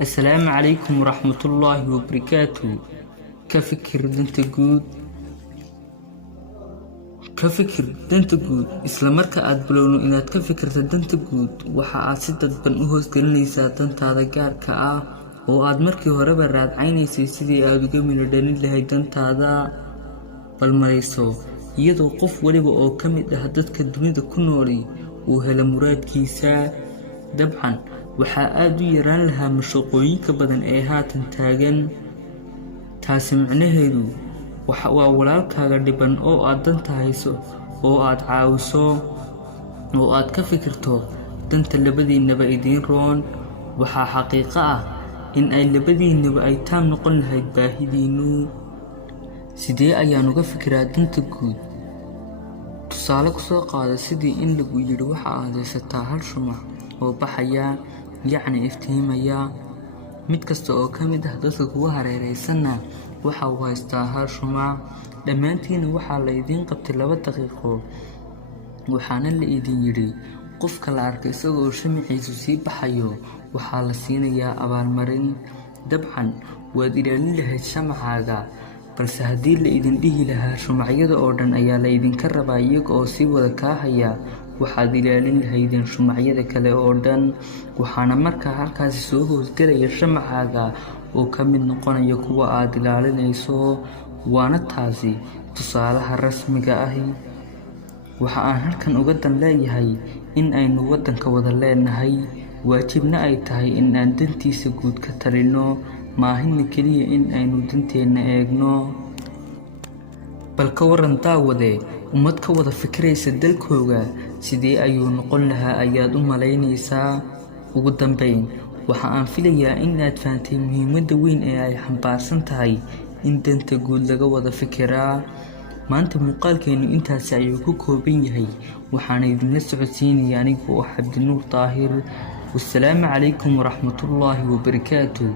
السلام عليكم ورحمة الله وبركاته. كفكر danta guud isla marka aad bilowno inaad ka fikirto danta guud waxa aad si dadban u hoosgelinaysaa dantaada gaarka ah oo aad markii horeba raadcaynaysay sidii aad uga miladhalin lahayd dantaada balmarayso iyadoo qof waliba oo ka mid ah dadka dunida ku nooli uu helo muraadkiisa. dabcan waxaa aad u yaraan lahaa mashaqooyinka badan ee haatan taagan. taasi macnaheedu waa walaalkaaga dhiban oo aad danta hayso oo aad caawiso oo aad ka fikirto danta labadiinaba idiin roon. waxaa xaqiiqo ah in ay labadiinaba ay taam noqon lahayd baahidiinnu. sidee ayaan uga fikiraa danta guud? tusaale ku soo qaada sidii in lagu yidhi waxa aad haysataa hal shumac oo baxaya, yacni iftiimaya. mid kasta oo ka mid ah dadka kugu hareeraysanna waxa uu haystaa hal shumac. dhammaantiina waxaa la idiin qabtay 2 daqiiqo, waxaana la idin yidhi qofka la arkay isagoo shamaciisu sii baxayo waxaa la siinayaa abaalmarin. dabcan waad ilaalin lahayd shamacaaga, balse haddii la idin dhihi lahaa shumacyada oo dhan ayaa la idinka rabaa iyaga oo sii wada kaa haya, waxaad ilaalin lahaydeen shumacyada kale oo dhan. waxaana markaa halkaasi soo hoosgelaya shamacaaga oo ka mid noqonaya kuwa aad ilaalinayso. waana taasi tusaalaha rasmiga ahi. waxa aan halkan uga dan leeyahay in aynu waddanka wada leenahay, waajibna ay tahay in aan dantiisa guud ka talinno, maahina keliya in aynu danteenna eegno. bal ka waran daawade, ummad ka wada fikiraysa dalkooga sidee ayuu noqon lahaa ayaad u malaynaysaa? ugu dambayn waxa aan filayaa in aad fahantay muhiimadda weyn ee ay xambaarsan tahay in danta guud laga wada fikiraa. maanta muuqaalkeenu intaasi ayuu ku kooban yahay, waxaana idinla socodsiinaya anigu oo Cabdinuur Daahir. wassalaamu calaykum waraxmatullaahi wabarakaatuh.